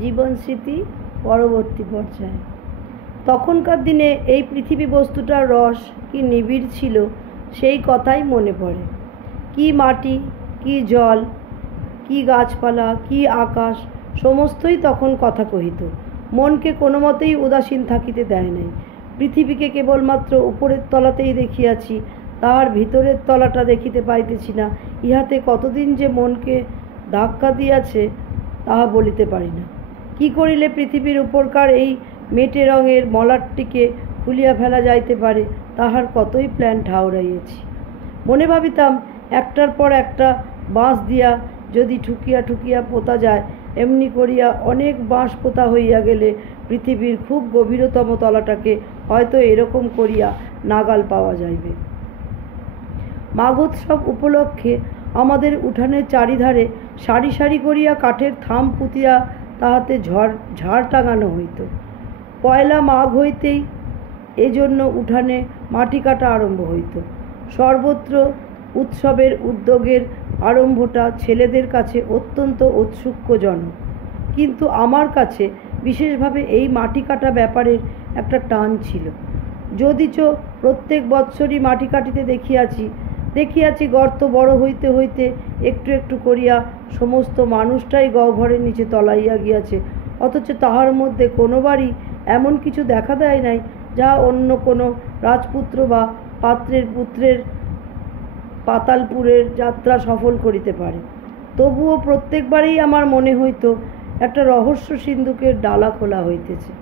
জীবন স্মৃতি পরবর্তী পর্যায়ে। তখনকার দিনে এই পৃথিবী বস্তুটার রস কি নিবিড় ছিল সেই কথাই মনে পড়ে। কি মাটি, কি জল, কি গাছপালা, কি আকাশ, সমস্তই তখন কথা কহিত। মনকে কোনো মতেই উদাসীন থাকিতে দেয় নাই। পৃথিবীকে কেবলমাত্র উপরের তলাতেই দেখিয়াছি, তাহার ভিতরের তলাটা দেখিতে পাইতেছি না। ইহাতে কতদিন যে মনকে ধাক্কা দিয়াছে তাহা বলিতে পারি না। কি করিলে পৃথিবীর উপরকার এই মেটে রঙের মলাটটিকে খুলিয়া ফেলা যাইতে পারে, তাহার কতই প্ল্যান ঠাউরাইয়াছি। মনে ভাবিতাম একটার পর একটা বাঁশ দিয়া যদি ঠুকিয়া ঠুকিয়া পোতা যায়, এমনি করিয়া অনেক বাঁশ পোতা হইয়া গেলে পৃথিবীর খুব গভীরতম তলাটাকে হয়তো এরকম করিয়া নাগাল পাওয়া যাইবে। মাঘোৎসব উপলক্ষে আমাদের উঠানের চারিধারে সারি সারি করিয়া কাঠের থাম পুঁতিয়া তাহাতে ঝাড় টাঙানো হইত। পয়লা মাঘ হইতেই এজন্য উঠানে মাটি কাটা আরম্ভ হইত। সর্বত্র উৎসবের উদ্যোগের আরম্ভটা ছেলেদের কাছে অত্যন্ত ঔৎসুক্যজনক, কিন্তু আমার কাছে বিশেষভাবে এই মাটি কাটা ব্যাপারের একটা টান ছিল। যদিচ প্রত্যেক বৎসরই মাটি কাটিতে দেখিয়াছি গর্ত বড় হইতে হইতে একটু একটু করিয়া সমস্ত মানুষটাই গহ্বরের নিচে তলাইয়া গিয়াছে, অথচ তাহার মধ্যে কোনোবারই এমন কিছু দেখা দেয় নাই যাহা অন্য কোনো রাজপুত্র বা পাত্রের পুত্রের পাতালপুরের যাত্রা সফল করিতে পারে। তবুও প্রত্যেকবারেই আমার মনে হইত একটা রহস্য সিন্ধুকের ডালা খোলা হইতেছে।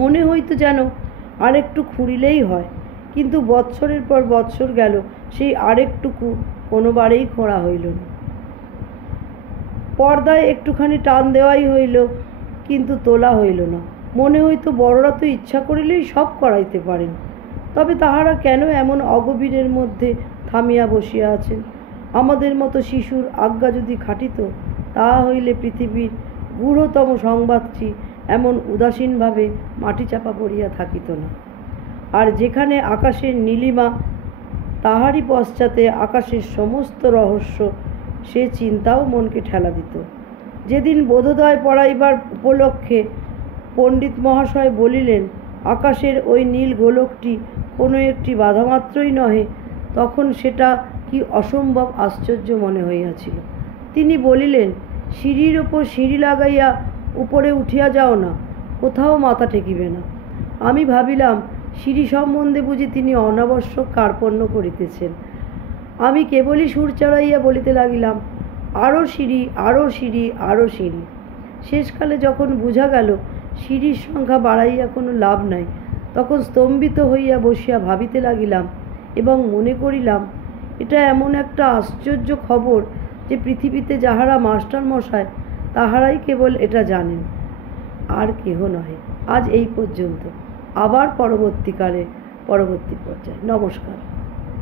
মনে হইত যেন আরেকটু খুঁড়িলেই হয়, কিন্তু বৎসরের পর বৎসর গেল, সেই আরেকটুকু কোনোবারেই খোঁড়া হইল না। পর্দায় একটুখানি টান দেওয়াই হইল, কিন্তু তোলা হইল না। মনে হইত বড়রা তো ইচ্ছা করিলেই সব করাইতে পারেন, তবে তাহারা কেন এমন অগভীরের মধ্যে থামিয়া বসিয়া আছেন? আমাদের মতো শিশুর আজ্ঞা যদি খাটিত, তাহা হইলে পৃথিবীর গূঢ়তম সংবাদটি এমন উদাসীনভাবে মাটি চাপা পড়িয়া থাকিত না। আর যেখানে আকাশের নীলিমা, তাহারই পশ্চাতে আকাশের সমস্ত রহস্য, সে চিন্তাও মনকে ঠেলা দিত। যেদিন বোধোদয় পড়াইবার উপলক্ষে পণ্ডিত মহাশয় বলিলেন আকাশের ওই নীল গোলকটি কোনো একটি বাধামাত্রই নহে, তখন সেটা কি অসম্ভব আশ্চর্য মনে হইয়াছিল। তিনি বলিলেন, সিঁড়ির ওপর সিঁড়ি লাগাইয়া উপরে উঠিয়া যাও না, কোথাও মাথা ঠেকিবে না। আমি ভাবিলাম সিঁড়ি সম্বন্ধে বুঝি তিনি অনাবশ্যক কার্পণ্য করিতেছেন। আমি কেবলই সুর চড়াইয়া বলিতে লাগিলাম, আরও সিঁড়ি, আরও সিঁড়ি, আরও সিঁড়ি। শেষকালে যখন বুঝা গেল সিঁড়ির সংখ্যা বাড়াইয়া কোনো লাভ নাই, তখন স্তম্ভিত হইয়া বসিয়া ভাবিতে লাগিলাম এবং মনে করিলাম এটা এমন একটা আশ্চর্য খবর যে পৃথিবীতে যাহারা মাস্টার মশাই তাহারাই কেবল এটা জানেন, আর কেহ নহে। আজ এই পর্যন্ত, আবার পরবর্তী পর্যায়ে। নমস্কার।